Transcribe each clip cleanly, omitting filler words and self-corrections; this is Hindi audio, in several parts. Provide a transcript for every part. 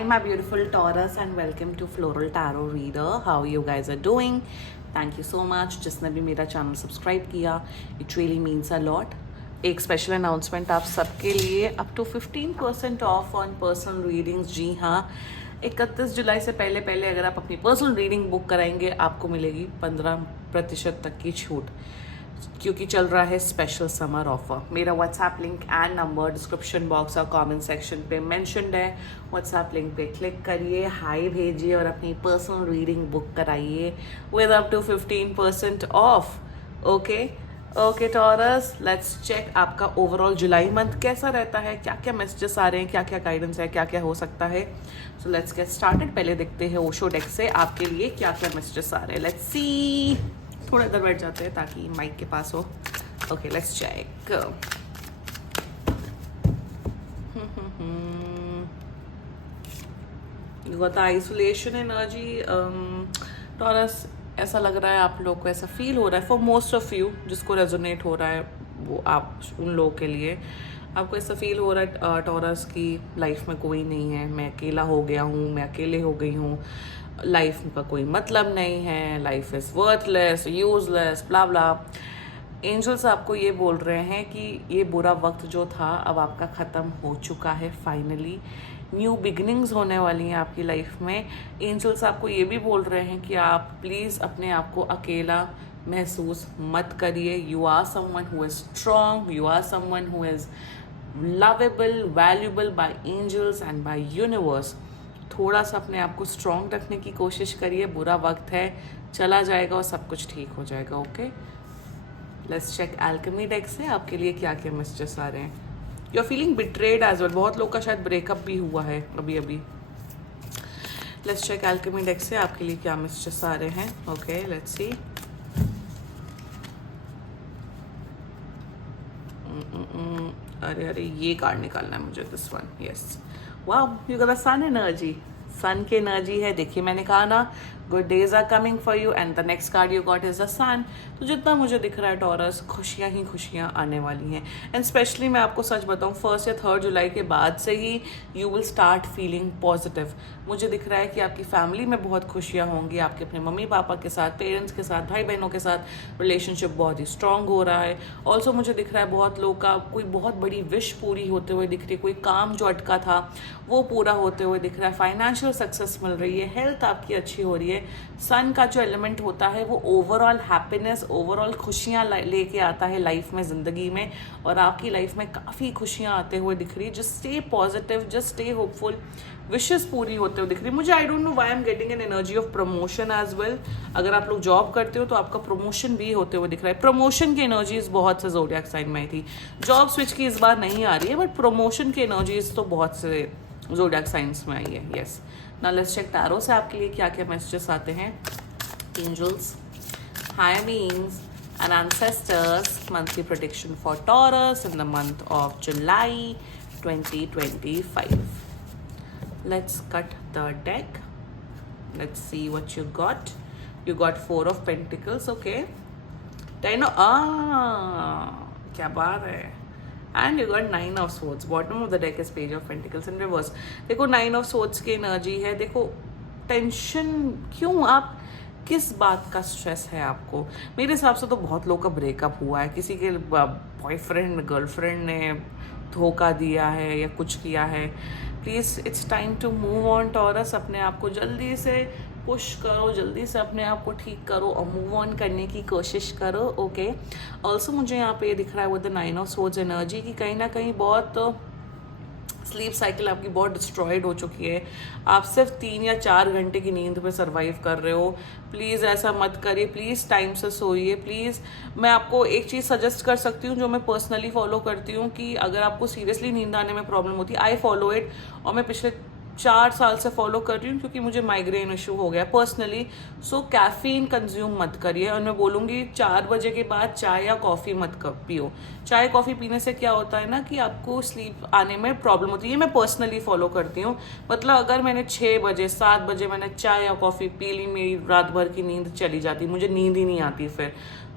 Hi, my beautiful Taurus, and welcome to Floral Tarot Reader. How you guys are doing? Thank you so much. जिसने भी मेरा चैनल सब्सक्राइब किया, it really means a lot. एक स्पेशल अनाउंसमेंट आप सबके लिए, up to 15% off on personal readings. जी हाँ, 31 जुलाई से पहले पहले अगर आप अपनी पर्सनल रीडिंग बुक कराएंगे आपको मिलेगी 15% तक की छूट, क्योंकि चल रहा है स्पेशल समर ऑफर। मेरा WhatsApp link and number description box और कमेंट सेक्शन पे मेंशन्ड है। व्हाट्सएप लिंक पे क्लिक करिए, हाय भेजिए और अपनी पर्सनल रीडिंग बुक कराइए with up to 15% off. Okay Taurus, let's check आपका ओवरऑल जुलाई मंथ कैसा रहता है, क्या क्या मैसेजेस आ रहे हैं, क्या क्या गाइडेंस है, क्या क्या हो सकता है। So let's get started. पहले देखते हैं ओशो डेक से आपके लिए क्या क्या मैसेजेस आ रहे हैं। लेट्स सी, थोड़ा इधर बैठ जाते हैं ताकि माइक के पास हो। Okay, let's check. You got the isolation energy. Taurus, ऐसा लग रहा है आप लोग को, ऐसा फील हो रहा है फॉर मोस्ट ऑफ यू, जिसको रेजोनेट हो रहा है वो आप उन लोगों के लिए आपको ऐसा फील हो रहा है टॉरस की लाइफ में कोई नहीं है, मैं अकेला हो गया हूँ, मैं अकेले हो गई हूँ, लाइफ का कोई मतलब नहीं है, life is worthless, useless, blah blah. Angels आपको ये बोल रहे हैं कि ये बुरा वक्त जो था अब आपका ख़त्म हो चुका है। फाइनली न्यू बिगिनिंग्स होने वाली हैं आपकी लाइफ में। एंजल्स आपको ये भी बोल रहे हैं कि आप प्लीज़ अपने आप को अकेला महसूस मत करिए। You are someone who is strong, you are someone who is lovable, valuable by angels and by universe. थोड़ा सा अपने आप को स्ट्रॉन्ग रखने की कोशिश करिए। बुरा वक्त है, चला जाएगा और सब कुछ ठीक हो जाएगा। Okay, let's check alchemy deck से आपके लिए क्या क्या मैसेजेस आ रहे हैं। You are feeling betrayed as well, बहुत लोग का शायद ब्रेकअप भी हुआ है अभी अभी। लेट्स चेक एल्केमी डेक से आपके लिए क्या मैसेजेस आ रहे हैं। Okay, let's see. अरे अरे, ये कार्ड निकालना है मुझे, this one. Yes, wow, you got the sun energy. Sun की एनर्जी है, देखिए मैंने कहा ना, good days are coming for you and the next card you got is the sun. तो जितना मुझे दिख रहा है टॉरस, खुशियाँ ही खुशियाँ आने वाली हैं। एंड स्पेशली मैं आपको सच बताऊँ, 1 या 3 जुलाई के बाद से ही you will start feeling positive. मुझे दिख रहा है कि आपकी फैमिली में बहुत खुशियाँ होंगी, आपके अपने मम्मी पापा के साथ, पेरेंट्स के साथ, भाई बहनों के साथ रिलेशनशिप बहुत ही स्ट्रांग हो रहा है। ऑल्सो मुझे दिख रहा है बहुत लोग का कोई बहुत बड़ी विश पूरी होते हुए दिख रही है, कोई काम जो अटका था वो पूरा होते हुए दिख रहा है, फाइनेंशियल सक्सेस मिल रही है, हेल्थ आपकी अच्छी हो रही है। सन का जो एलिमेंट होता है वो ओवरऑल हैप्पीनेस, ओवरऑल खुशियाँ लेके आता है लाइफ में, ज़िंदगी में, और आपकी लाइफ में काफ़ी खुशियाँ आते हुए दिख रही है। Just stay positive, just stay hopeful, wishes पूरी होते हुए दिख रही है मुझे। I don't know why I am getting an energy of promotion as well. अगर आप लोग जॉब करते हो तो आपका प्रमोशन भी होते हुए दिख रहा है। प्रमोशन की एनर्जीज बहुत से ज़ोडिएक साइन में आई थी, जॉब स्विच की इस बार नहीं आ रही है, बट प्रमोशन की एनर्जीज तो बहुत से ज़ोडिएक साइंस में आई है। Yes, now let's check tarot से आपके लिए क्या क्या मैसेजेस आते हैं। Angels, higher beings and ancestors, monthly prediction for Taurus in the month of July 2025. Let's cut the deck. Let's see what you got. You got 4 of Pentacles. Okay, 10 of, क्या बात है। And you got 9 of Swords. Bottom of the deck is Page of Pentacles in reverse. देखो 9 of Swords की एनर्जी है। देखो टेंशन क्यों, आप किस बात का स्ट्रेस है आपको। मेरे हिसाब से तो बहुत लोग का ब्रेकअप हुआ है, किसी के बॉयफ्रेंड गर्लफ्रेंड ने धोखा दिया है या कुछ किया है। Please, it's time to move on Taurus. अपने आप को जल्दी से पुश करो, जल्दी से अपने आप को ठीक करो और मूव ऑन करने की कोशिश करो। ओके, ऑल्सो मुझे यहाँ पे ये दिख रहा है with the 9 of swords energy की कहीं ना कहीं बहुत स्लीप साइकिल आपकी बहुत डिस्ट्रॉयड हो चुकी है। आप सिर्फ 3 या 4 घंटे की नींद पे सर्वाइव कर रहे हो। प्लीज़ ऐसा मत करिए, प्लीज़ टाइम से सोइए। प्लीज़, मैं आपको एक चीज़ सजेस्ट कर सकती हूँ जो मैं पर्सनली फॉलो करती हूँ, कि अगर आपको सीरियसली नींद आने में प्रॉब्लम होती है, आई फॉलो इट, और मैं पिछले 4 साल से फॉलो कर रही हूँ क्योंकि मुझे माइग्रेन इशू हो गया पर्सनली। सो कैफीन कंज्यूम मत करिए, और मैं बोलूँगी 4 बजे के बाद चाय या कॉफ़ी मत पियो। चाय कॉफ़ी पीने से क्या होता है ना कि आपको स्लीप आने में प्रॉब्लम होती है। ये मैं पर्सनली फॉलो करती हूँ। मतलब अगर मैंने 6 बजे 7 बजे मैंने चाय या कॉफ़ी पी ली, मेरी रात भर की नींद चली जाती, मुझे नींद ही नहीं आती फिर।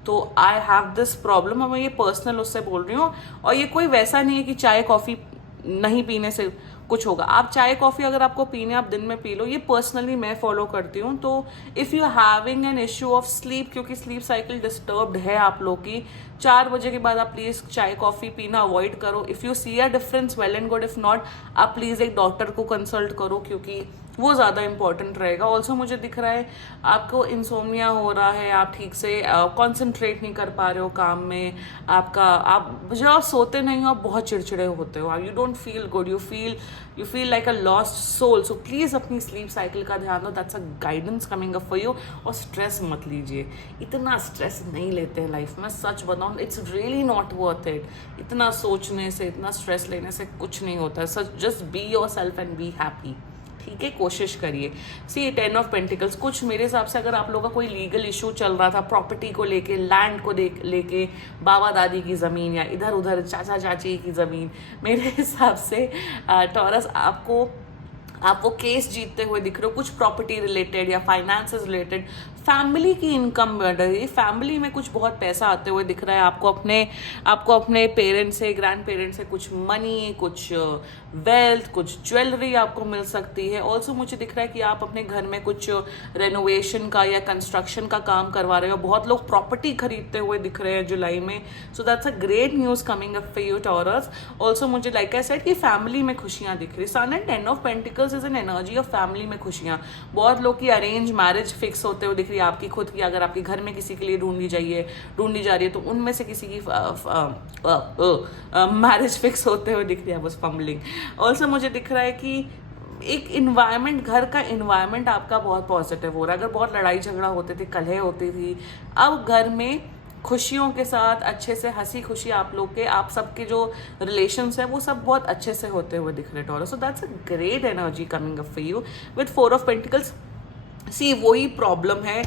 तो आई हैव दिस प्रॉब्लम, और मैं ये पर्सनल उससे बोल रही हूँ। और ये कोई वैसा नहीं है कि चाय कॉफ़ी नहीं पीने से कुछ होगा। आप चाय कॉफ़ी अगर आपको पीने, आप दिन में पी लो, ये पर्सनली मैं फॉलो करती हूँ। तो if you having an issue of sleep, क्योंकि स्लीप साइकिल डिस्टर्ब्ड है आप लोग की, 4 बजे के बाद आप प्लीज़ चाय कॉफ़ी पीना अवॉइड करो। If you see a difference, well and good, if not आप प्लीज़ एक डॉक्टर को कंसल्ट करो, क्योंकि वो ज़्यादा इंपॉर्टेंट रहेगा। ऑल्सो मुझे दिख रहा है आपको इंसोमिया हो रहा है, आप ठीक से कॉन्सेंट्रेट नहीं कर पा रहे हो काम में, आप जब आप सोते नहीं हो आप बहुत चिड़चिड़े होते हो, you don't feel good, you feel like a lost soul. So please अपनी स्लीप साइकिल का ध्यान दो, that's a guidance coming up for you. और स्ट्रेस मत लीजिए, इतना स्ट्रेस नहीं लेते हैं लाइफ में, सच बताऊँ, it's really not worth it. इतना सोचने से, इतना स्ट्रेस लेने से कुछ नहीं होता है। सच just be yourself and be happy, ठीक है, कोशिश करिए। सी 10 ऑफ पेंटिकल्स, कुछ मेरे हिसाब से अगर आप लोगों का कोई लीगल इशू चल रहा था प्रॉपर्टी को लेके, लैंड को लेके, बाबा दादी की ज़मीन या इधर उधर चाचा चाची की ज़मीन, मेरे हिसाब से टॉरस आप वो केस जीतते हुए दिख रहे हो, कुछ प्रॉपर्टी रिलेटेड या फाइनेंसेस रिलेटेड। फैमिली की इनकम बढ़ रही है, फैमिली में कुछ बहुत पैसा आते हुए दिख रहा है आपको अपने पेरेंट्स से, ग्रैंड पेरेंट्स से कुछ मनी, कुछ वेल्थ, कुछ ज्वेलरी आपको मिल सकती है। ऑल्सो मुझे दिख रहा है कि आप अपने घर में कुछ रेनोवेशन का या कंस्ट्रक्शन का काम करवा रहे हो। बहुत लोग प्रॉपर्टी खरीदते हुए दिख रहे हैं जुलाई में। So that's a great news coming up for you Taurus. Also मुझे लाइक आई सेड कि फैमिली में खुशियाँ दिख रही। Sun and 10 of pentacles is an energy of family में खुशियाँ। बहुत लोग की अरेंज मैरिज फिक्स होते हुए दिख रही है, आपकी खुद की, अगर आपके घर में किसी के लिए ढूंढी जा रही है तो उनमें से किसी की मैरिज फिक्स होते हुए दिख रही है। बस फंबलिंग। ऑल्सो मुझे दिख रहा है कि एक इन्वायरमेंट, घर का इन्वायरमेंट आपका बहुत पॉजिटिव हो रहा है। अगर बहुत लड़ाई झगड़ा होते थे, कलह होती थी, अब घर में खुशियों के साथ अच्छे से हंसी खुशी आप लोग के, आप सबके जो रिलेशंस है वो सब बहुत अच्छे से होते हुए दिख रहे Taurus. So that's a great energy coming up for you with 4 of pentacles. See वही प्रॉब्लम है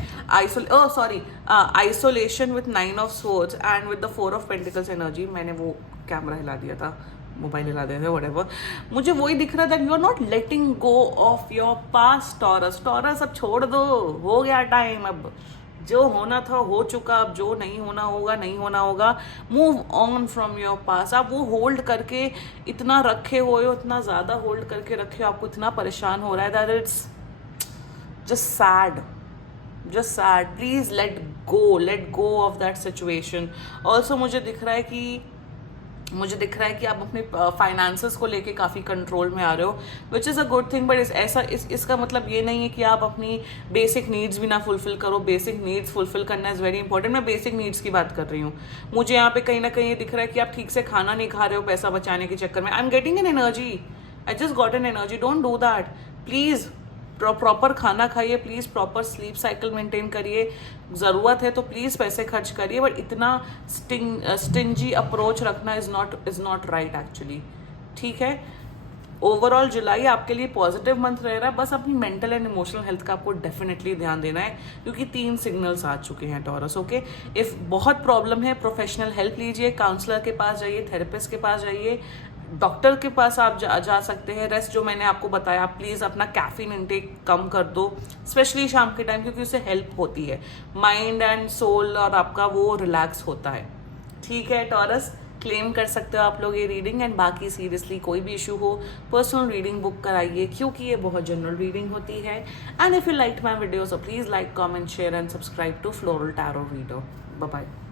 isolation with 9 of swords and with the 4 of pentacles energy. मैंने वो कैमरा हिला दिया था, मोबाइल हिला दिया था, व्हाटएवर। मुझे वही दिख रहा था, you are not letting go off your past Taurus. Taurus अब छोड़ दो, हो गया टाइम, अब जो होना था हो चुका, अब जो नहीं होना होगा नहीं होना होगा। मूव ऑन फ्रॉम योर पास। आप वो होल्ड करके इतना रखे हुए हो, इतना ज़्यादा होल्ड करके रखे हो, आपको इतना परेशान हो रहा है that it's just sad. Please let go of that situation. Also मुझे दिख रहा है कि आप अपने फाइनेंसेस को लेके काफ़ी कंट्रोल में आ रहे हो, which is a good thing. But इसका मतलब ये नहीं है कि आप अपनी बेसिक नीड्स भी ना फुलफिल करो। बेसिक नीड्स फुलफिल करना इज़ वेरी इंपॉर्टेंट। मैं बेसिक नीड्स की बात कर रही हूँ। मुझे यहाँ पे कहीं ना कहीं ये दिख रहा है कि आप ठीक से खाना नहीं खा रहे हो पैसा बचाने के चक्कर में। आई am getting an energy, I just got an energy, don't do that please. Proper खाना खाइए please, proper sleep cycle maintain करिए, ज़रूरत है तो प्लीज़ पैसे खर्च करिए, बट इतना स्टिंजी अप्रोच रखना इज़ नॉट राइट एक्चुअली, ठीक है। ओवरऑल जुलाई आपके लिए पॉजिटिव मंथ रह रहा है, बस अपनी मेंटल एंड इमोशनल हेल्थ का आपको डेफिनेटली ध्यान देना है, क्योंकि 3 सिग्नल्स आ चुके हैं टॉरस। ओके, इफ़ बहुत प्रॉब्लम है प्रोफेशनल हेल्प लीजिए, काउंसलर के पास जाइए, थेरेपिस्ट के पास जाइए, डॉक्टर के पास आप जा सकते हैं। रेस्ट जो मैंने आपको बताया, प्लीज़ अपना कैफीन इंटेक कम कर दो, स्पेशली शाम के टाइम, क्योंकि उससे हेल्प होती है, माइंड एंड सोल और आपका वो रिलैक्स होता है, ठीक है टॉरस। क्लेम कर सकते हो आप लोग ये रीडिंग। एंड बाकी सीरियसली कोई भी इशू हो, पर्सनल रीडिंग बुक कराइए, क्योंकि ये बहुत जनरल रीडिंग होती है। And if you like my video so please like, comment, share and subscribe to floral tarot reader. Bye bye.